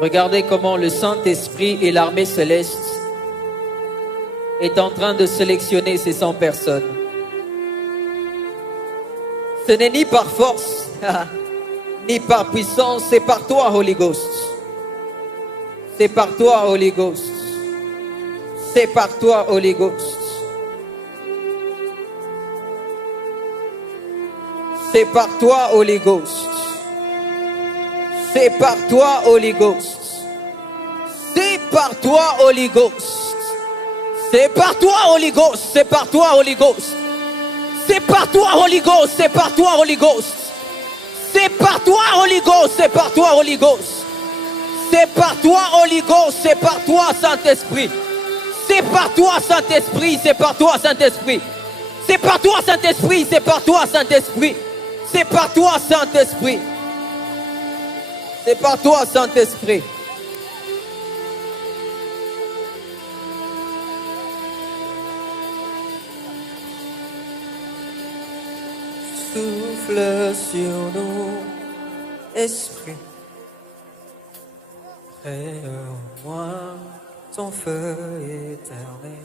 Regardez comment le Saint-Esprit et l'armée céleste est en train de sélectionner ces 100 personnes. Ce n'est ni par force, ni par puissance, c'est par toi, Holy Ghost. C'est par toi, Holy Ghost. C'est par toi, Holy Ghost. C'est par toi, Holy Ghost. C'est par toi, Holy Ghost. C'est par toi, Holy Ghost. C'est par toi, Holy Ghost. C'est par toi, Holy Ghost. C'est par toi, Holy Ghost. C'est par toi, Holy Ghost. C'est par toi, Holy Ghost. C'est par toi, Holy Ghost. C'est par toi, Holy Ghost. C'est par toi, Saint-Esprit. C'est par toi, Saint-Esprit. C'est par toi, Saint-Esprit. C'est par toi, Saint-Esprit. C'est par toi, Saint-Esprit. C'est par toi, Saint-Esprit. C'est par toi, Saint-Esprit. Souffle sur nous, Esprit. Crée en moi ton feu éternel.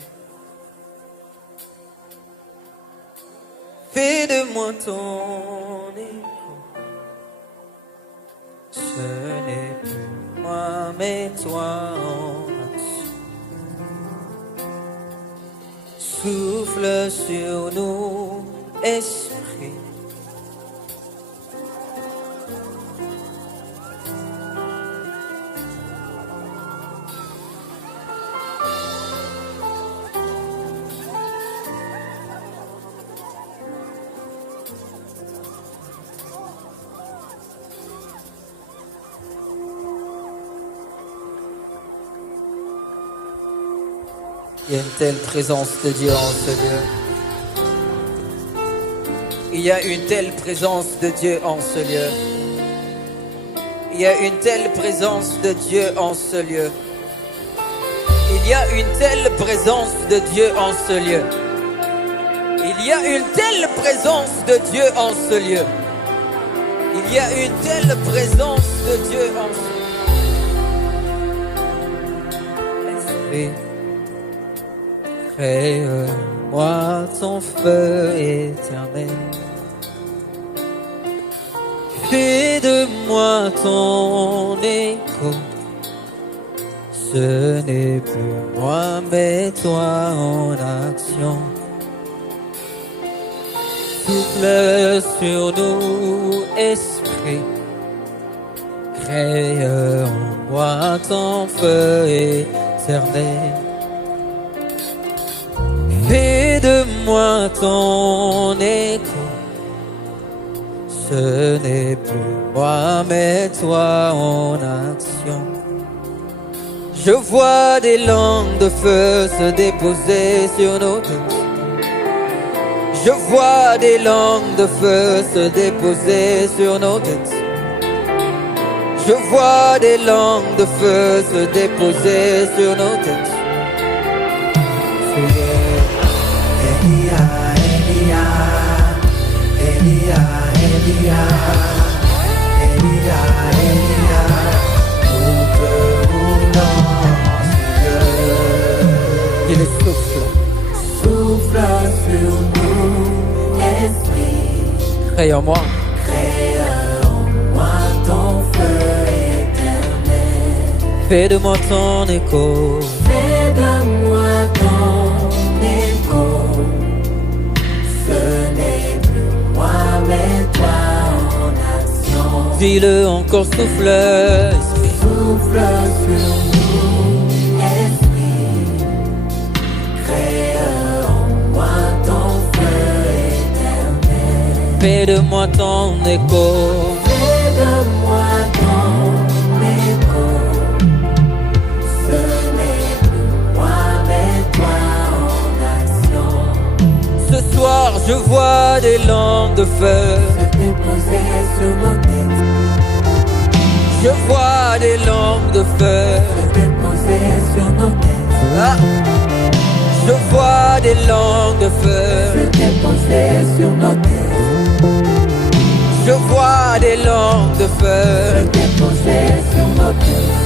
Fais de moi ton écho. Ce n'est plus moi, mais toi en action. Souffle sur nous, Esprit. Il y a une telle présence de Dieu en ce lieu. Il y a une telle présence de Dieu en ce lieu. Il y a une telle présence de Dieu en ce lieu. Il y a une telle présence de Dieu en ce lieu. Il y a une telle présence de Dieu en ce lieu. Il y a une telle présence de Dieu en ce lieu. Esprit. Crée-moi ton feu éternel. Fais de moi ton écho. Ce n'est plus moi, mais toi en action. Souffle sur nous, Esprit. Crée en moi ton feu éternel. Fais de moi ton écho. Ce n'est plus moi, mais toi en action. Je vois des langues de feu se déposer sur nos têtes. Je vois des langues de feu se déposer sur nos têtes. Je vois des langues de feu se déposer sur nos têtes. Elia, Elia, Elia, Elia, Elia, Elia, nous te voulons, Seigneur. Il est souffle. Souffle sur nous, Esprit. Crée en moi. Crée en moi ton feu éternel. Fais de moi ton écho. Fais de moi ton écho. Ce n'est plus moi, mais toi en action. Dis-le encore, souffle, Esprit. Souffle sur nous, Esprit. Crée en moi ton feu éternel. Fais de moi ton écho. Fais de moi ton écho. Ce n'est plus moi, mais toi en action. Ce soir, je vois des langues de feu. Se déposer sur nos têtes. Je vois des langues de feu. Se déposer sur nos têtes. Ah. Je vois des langues de feu. Se déposer sur nos têtes. Je vois des langues de Se feu. déposer sur nos têtes.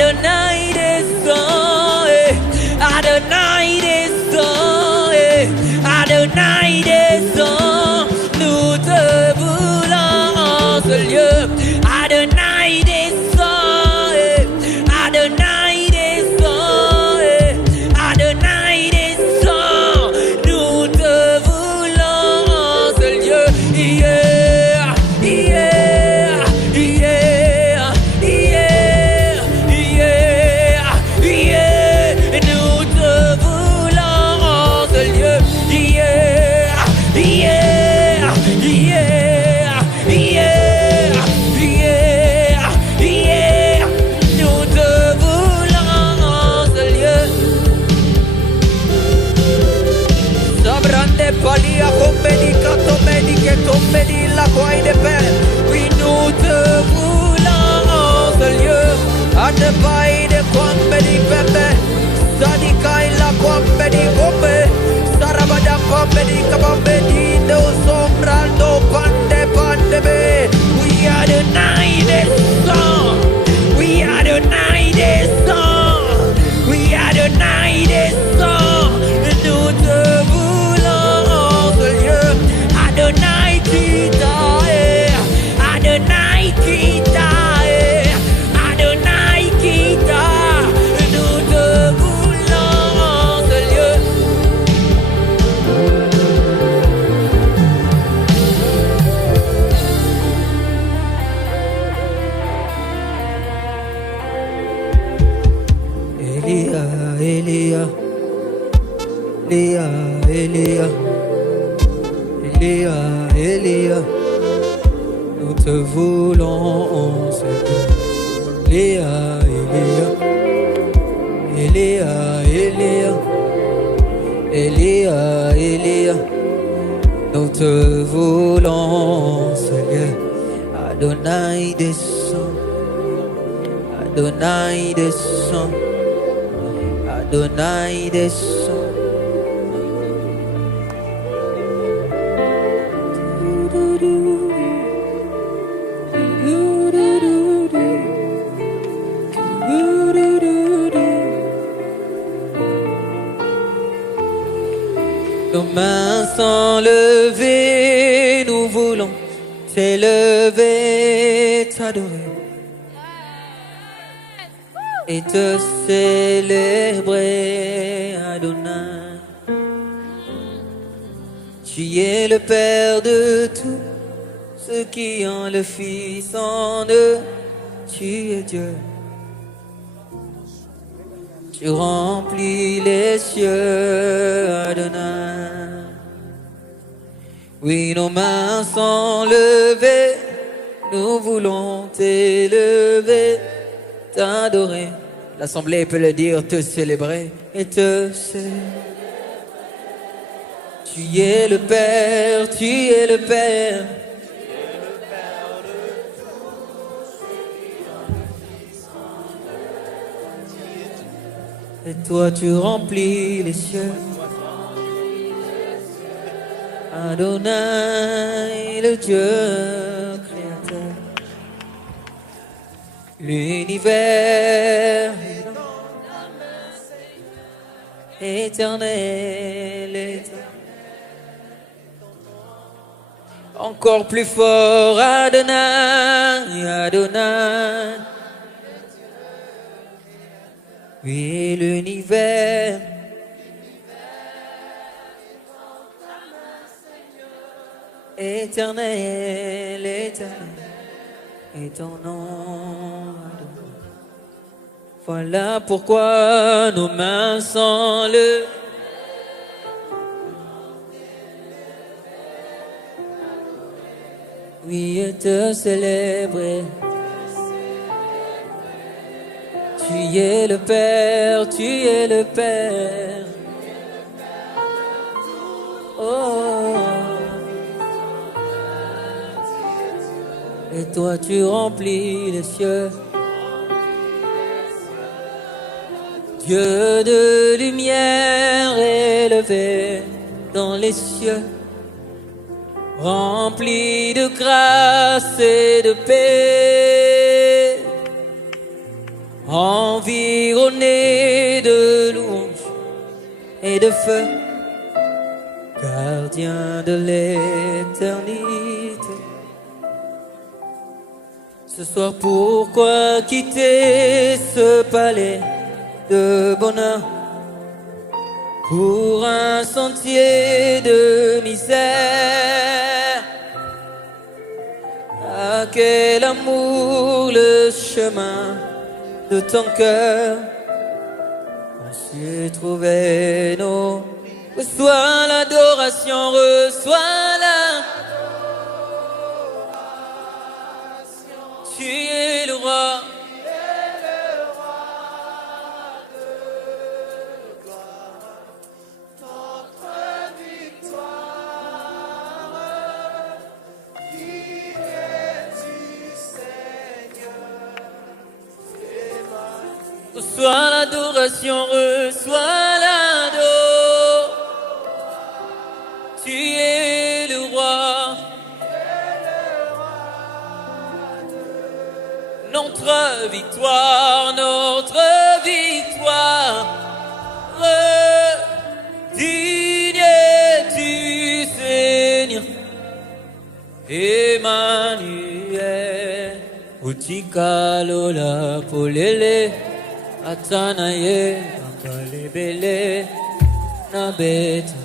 Adonai descend, Adonai descend, Adonai descend, nous te voulons en ce lieu. Adonai descend, Adonai descend, Adonai descend, nous te voulons en ce lieu. Yeah, yeah, yeah, yeah, yeah, yeah, nous te voulons en ce lieu. Yeah, yeah, yeah, yeah, yeah, yeah, nous te voulons en ce lieu. Sabrande palia combedi catomedi che tombedi la quai de per. Oui, nous te voulons en ce lieu. Ade pai de combedi pepe. Sadikai la combedi bombe. Sarabada combedi kabambedi no sombrando pande pande be. We are the night song. We are the night song. We are the night song. Nous te voulons en ce lieu. Adonai kita, Adonai kita, Adonai kita. Nous te voulons en ce lieu. Elia, Elia, Elia, Elia, Elia, Elia, nous te voulons en ce lieu. Elia, Elia, Elia, Elia, Elia, Elia, nous te voulons en ce lieu. Adonai descend, Adonai descend, Adonai descend. Nos mains sont levées, nous voulons t'élever, t'adorer et te célébrer, Adonai. Tu es le Père de tous ceux qui ont le Fils en eux. Tu es Dieu. Tu remplis les cieux, Adonai. Oui, nos mains sont levées, nous voulons t'élever, t'adorer. L'assemblée peut le dire, te célébrer et te célébrer. Tu es le Père, tu es le Père. Et toi tu remplis les cieux. Adonai, le Dieu créateur. L'univers éternel, éternel. Encore plus fort, Adonai, Adonai. Oui, l'univers éternel, éternel, et ton nom, Adonai. Voilà pourquoi nos mains sont levées. Oui, et te célébrer. Tu es le Père, tu es le Père. Oh. Et toi tu remplis les cieux. Dieu de lumière élevé dans les cieux, rempli de grâce et de paix. En couronné de louanges et de feu, gardien de l'éternité. Ce soir, pourquoi quitter ce palais de bonheur pour un sentier de misère? À quel amour le chemin de ton cœur ont su trouver nos... Reçois l'adoration, reçois la... Tu es le roi. Reçois l'adoration, reçois l'ado. Tu es le roi. Notre victoire, notre victoire. Digne es-tu, Seigneur. Emmanuel. Utikalola polele. Atanaye, Akalebele, Nabeta.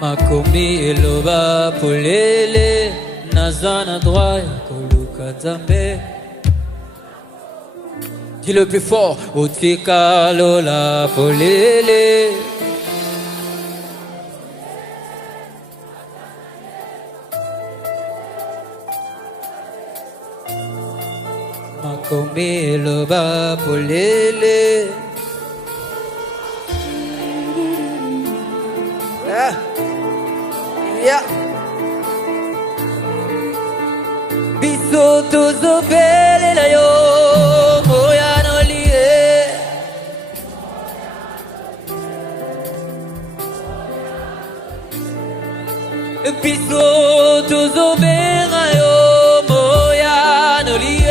Makomi eloba polele, Nazana droit, Koluka zambe. Dis le plus fort, Otika lola polele. Makomi eloba polele. Yeah. Biso tozobele la yo moya no lie. Biso tozobele yo moya no lie.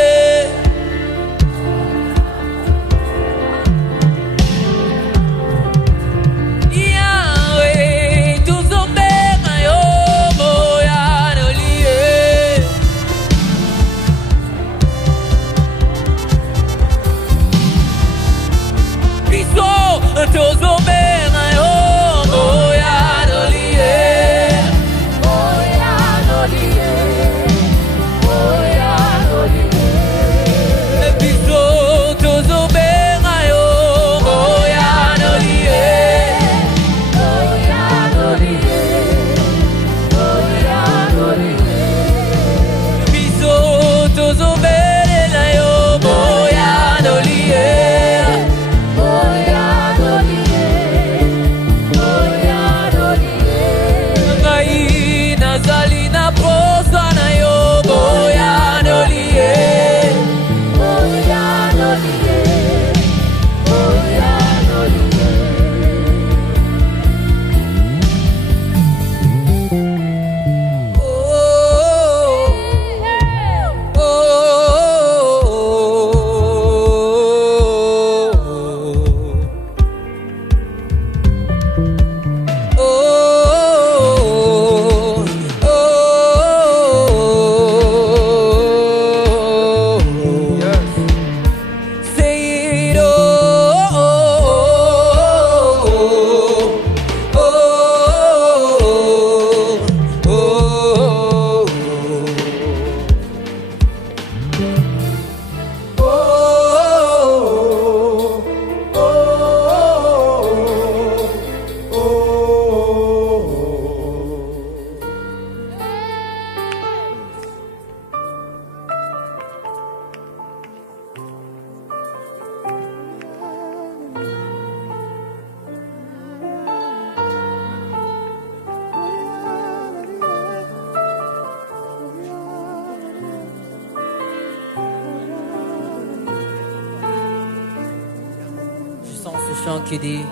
Qui dit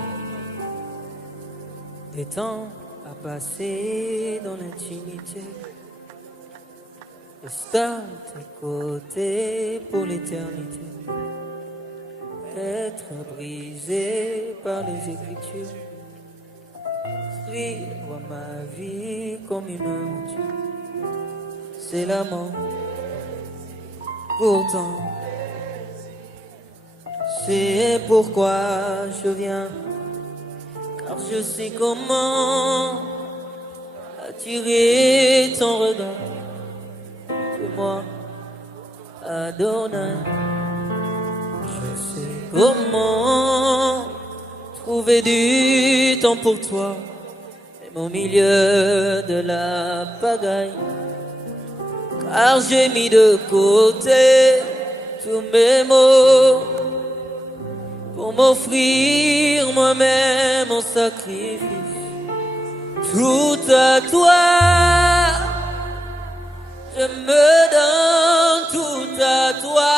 des temps à passer dans l'intimité, reste à tes côtés pour l'éternité. Être brisé par les Écritures, vivre ma vie comme une aventure, c'est la mort. Pourtant, c'est pourquoi je viens, car je sais comment attirer ton regard. Que moi, Adonai, je sais comment trouver du temps pour toi, même au milieu de la pagaille. Car j'ai mis de côté tous mes maux pour m'offrir moi-même en sacrifice. Tout à toi, je me donne tout à toi.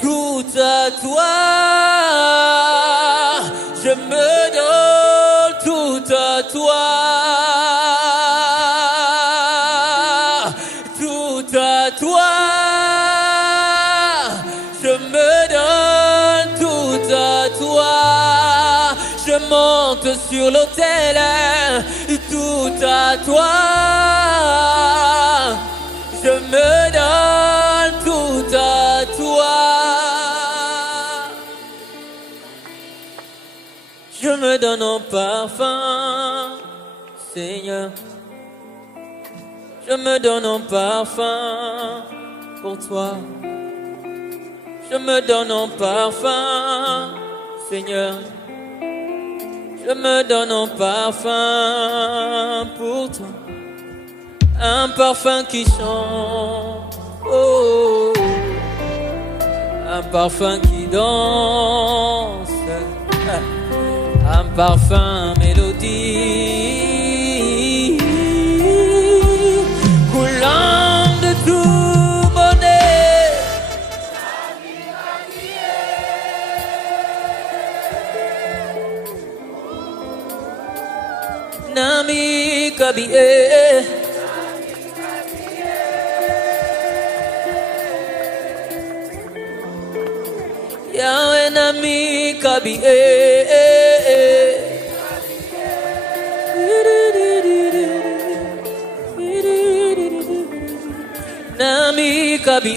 Tout à toi, je me donne tout à toi. Tout à toi, je me donne tout à toi. Je monte sur l'autel, tout à toi. Je me donne tout à toi. Je me donne en parfum, Seigneur. Je me donne en parfum pour toi. Je me donne en parfum, Seigneur. Je me donne en parfum pour toi. Un parfum qui chante, oh, un parfum qui danse, un parfum mélodie, coulant de tout mon être. Nami Kabie, Yahweh Nami Kabie, Nami Kabie,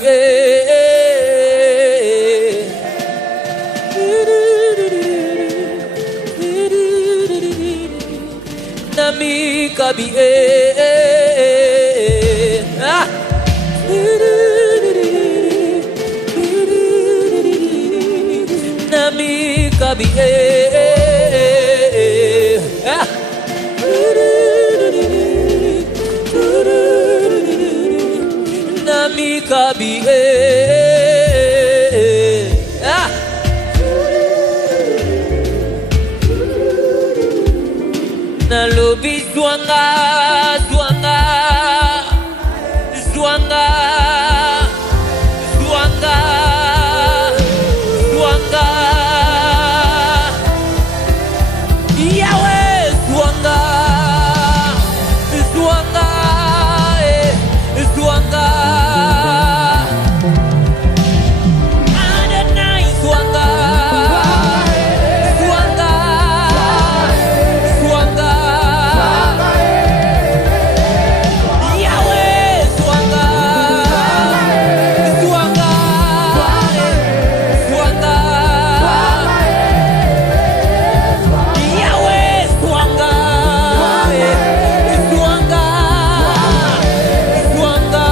Nami Kabie, ah. Nami Kabie, ah. Nami Kabie, ah. Nalobi zwanga, zwanga, zwanga, zwanga, zwanga. Yahweh zwanga, zwanga, zwanga. Adonai zwanga, zwanga, zwanga. Yahweh zwanga, zwanga, zwanga. Yahweh zwanga, zwanga, zwanga.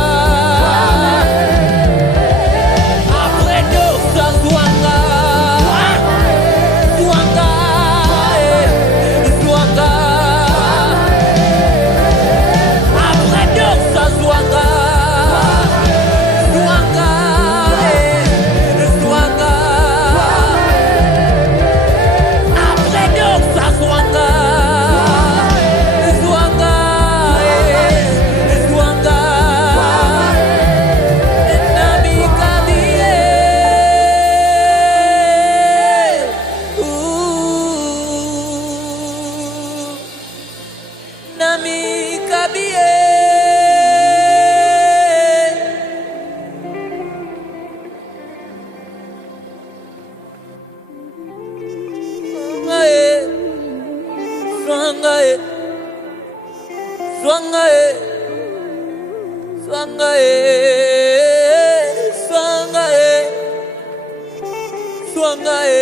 Après nous ça zwanga, zwanga, zwanga. Après nous ça zwanga, zwanga, zwanga. Après nous ça zwanga, zwanga, zwanga. Nami Kabie, ooh, Nami Kabie. Swangae, Swangae, Swangae, Swangae, Swangae,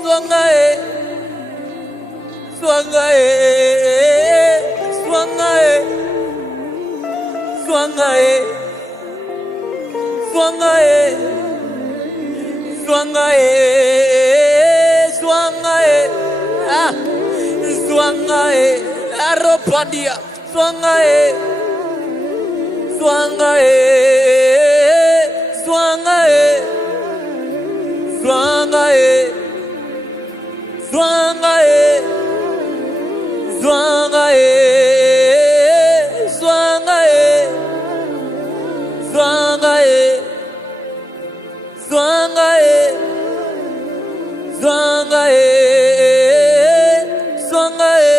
Swangae, Swangae, Swangae, Swangae, Swangae, Swangae, Swangae, ah, Swangae, Aropadia, Swangae, Swangae, Swangae, Swangae, Swangae, Swangae, Swangae, Swangae, Swangae, Swangae, Swangae.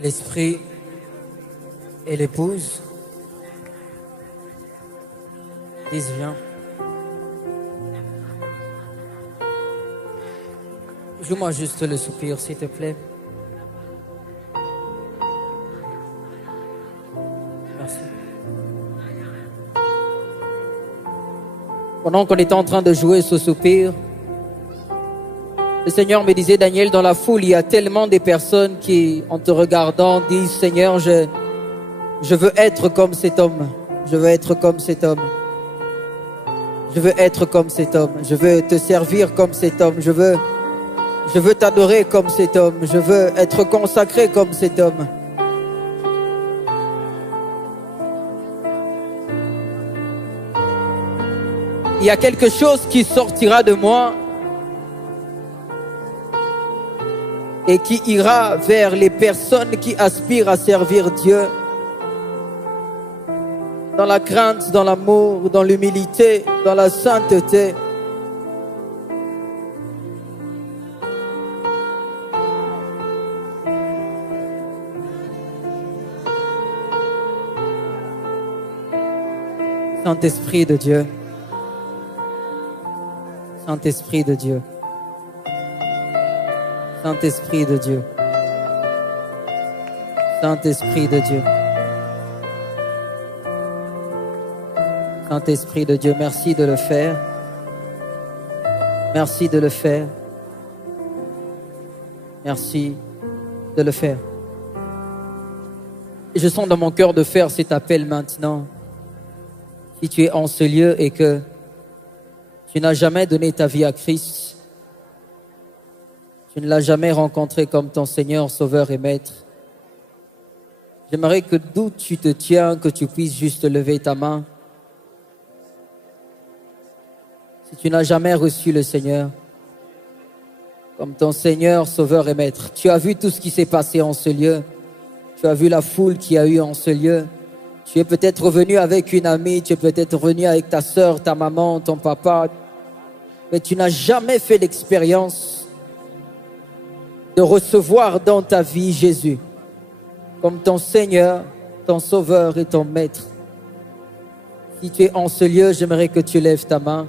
L'esprit et l'épouse disent viens. Joue-moi juste le soupir, s'il te plaît. Merci. Pendant qu'on était en train de jouer ce soupir, le Seigneur me disait, Daniel, dans la foule, il y a tellement de personnes qui, en te regardant, disent, Seigneur, je veux être comme cet homme. Je veux être comme cet homme. Je veux être comme cet homme. Je veux te servir comme cet homme. Je veux t'adorer comme cet homme. Je veux être consacré comme cet homme. Il y a quelque chose qui sortira de moi et qui ira vers les personnes qui aspirent à servir Dieu dans la crainte, dans l'amour, dans l'humilité, dans la sainteté. Saint-Esprit de Dieu. Saint-Esprit de Dieu. Saint-Esprit de Dieu. Saint-Esprit de Dieu. Saint-Esprit de Dieu, merci de le faire. Merci de le faire. Merci de le faire. Et je sens dans mon cœur de faire cet appel maintenant. Si tu es en ce lieu et que tu n'as jamais donné ta vie à Christ, tu ne l'as jamais rencontré comme ton Seigneur, Sauveur et Maître, j'aimerais que d'où tu te tiens, que tu puisses juste lever ta main. Si tu n'as jamais reçu le Seigneur comme ton Seigneur, Sauveur et Maître, tu as vu tout ce qui s'est passé en ce lieu. Tu as vu la foule qu'il y a eu en ce lieu. Tu es peut-être revenu avec une amie, tu es peut-être revenu avec ta sœur, ta maman, ton papa, mais tu n'as jamais fait l'expérience de recevoir dans ta vie Jésus comme ton Seigneur, ton Sauveur et ton Maître. Si tu es en ce lieu, j'aimerais que tu lèves ta main.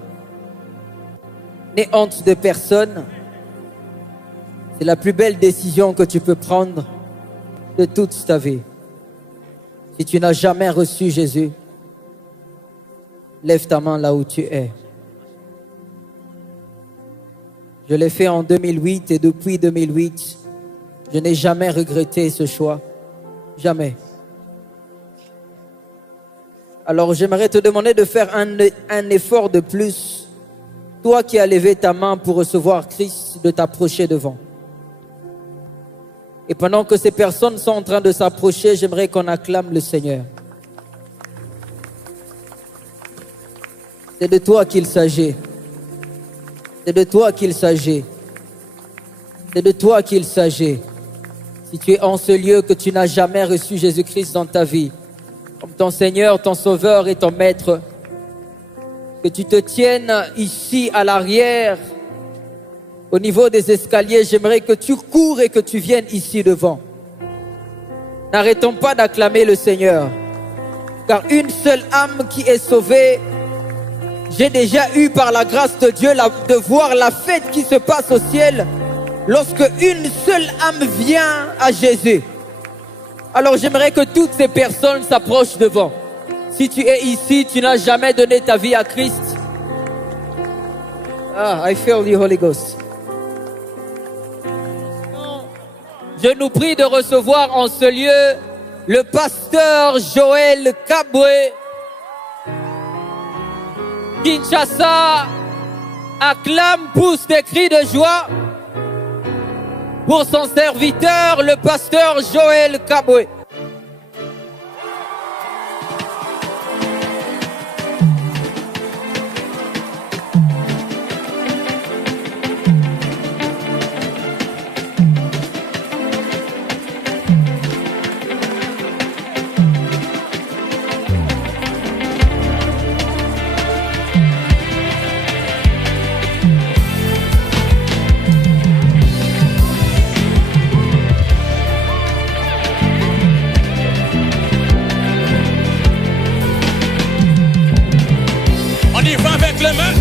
N'aie honte de personne. C'est la plus belle décision que tu peux prendre de toute ta vie. Si tu n'as jamais reçu Jésus, lève ta main là où tu es. Je l'ai fait en 2008 et depuis 2008, je n'ai jamais regretté ce choix. Jamais. Alors j'aimerais te demander de faire un effort de plus. Toi qui as levé ta main pour recevoir Christ, de t'approcher devant. Et pendant que ces personnes sont en train de s'approcher, j'aimerais qu'on acclame le Seigneur. C'est de toi qu'il s'agit. C'est de toi qu'il s'agit. C'est de toi qu'il s'agit. Si tu es en ce lieu que tu n'as jamais reçu Jésus-Christ dans ta vie, comme ton Seigneur, ton Sauveur et ton Maître, que tu te tiennes ici à l'arrière, au niveau des escaliers, j'aimerais que tu cours et que tu viennes ici devant. N'arrêtons pas d'acclamer le Seigneur, car une seule âme qui est sauvée, j'ai déjà eu par la grâce de Dieu de voir la fête qui se passe au ciel lorsque une seule âme vient à Jésus. Alors j'aimerais que toutes ces personnes s'approchent devant. Si tu es ici, tu n'as jamais donné ta vie à Christ. I feel the Holy Ghost. Je nous prie de recevoir en ce lieu le pasteur Joël Kabwe. Kinshasa acclame, pousse des cris de joie pour son serviteur, le pasteur Joël Kabwe. avec les mains.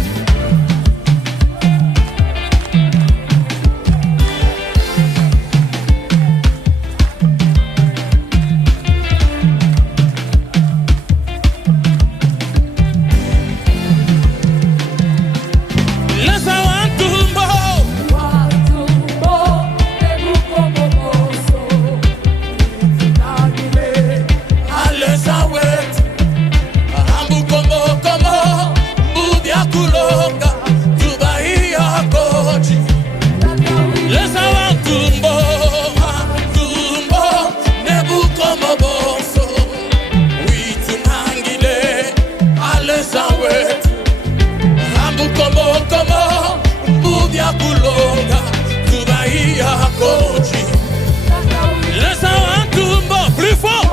Plus fort.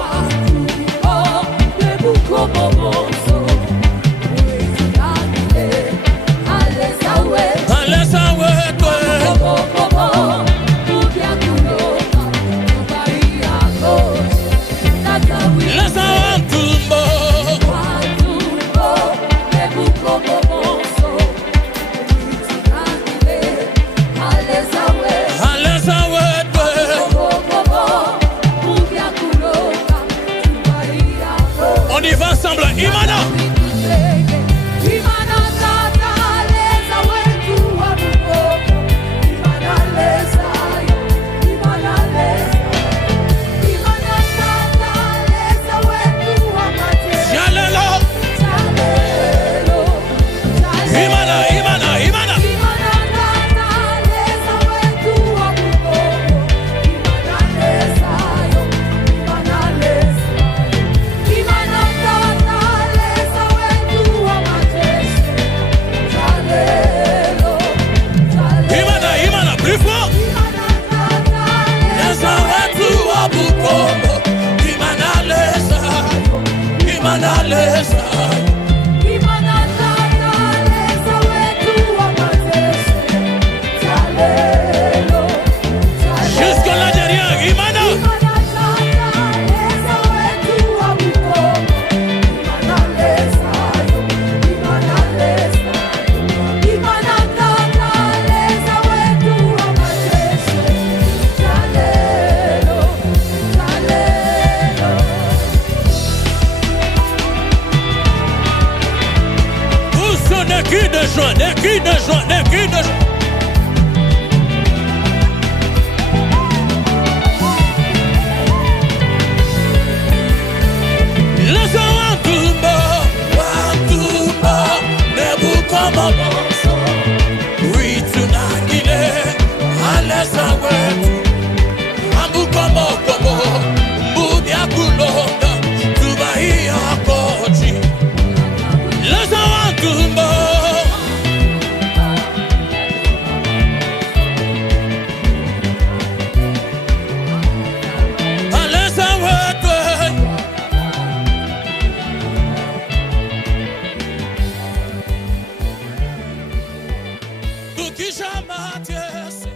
On y va ensemble, Imana. Jusqu'à la dernière, Imana. Qui de joie. Kisha Mathias.